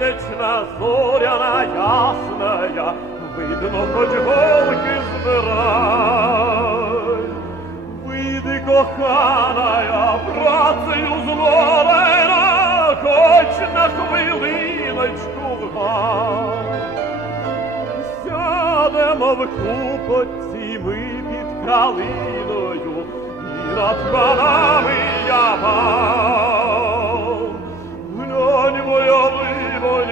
Місячна зоряна ясная, видно, хоч голки збирай. Вийди, коханая, працею зловена, хоч на хвилиночку в гай. Сядемо в купоці ми під калиною, і над панами я мав.